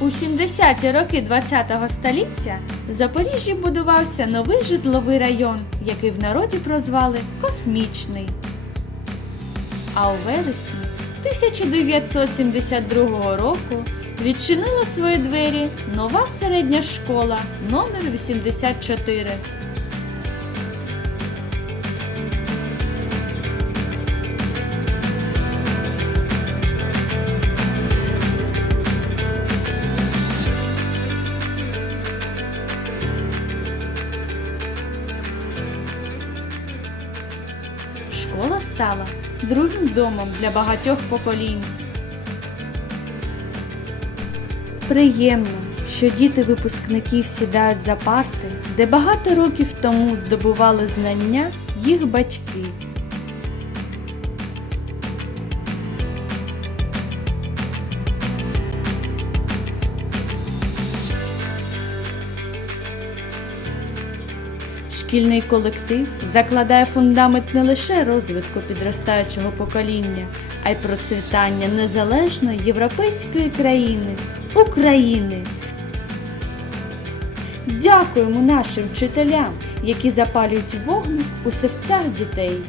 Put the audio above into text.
У 70-ті роки ХХ століття в Запоріжжі будувався новий житловий район, який в народі прозвали Космічний. А у вересні 1972 року відчинила свої двері нова середня школа номер 84. Школа стала другим домом для багатьох поколінь. Приємно, що діти випускників сідають за парти, де багато років тому здобували знання їх батьки. Шкільний колектив закладає фундамент не лише розвитку підростаючого покоління, а й процвітання незалежної європейської країни України. Дякуємо нашим вчителям, які запалюють вогник у серцях дітей.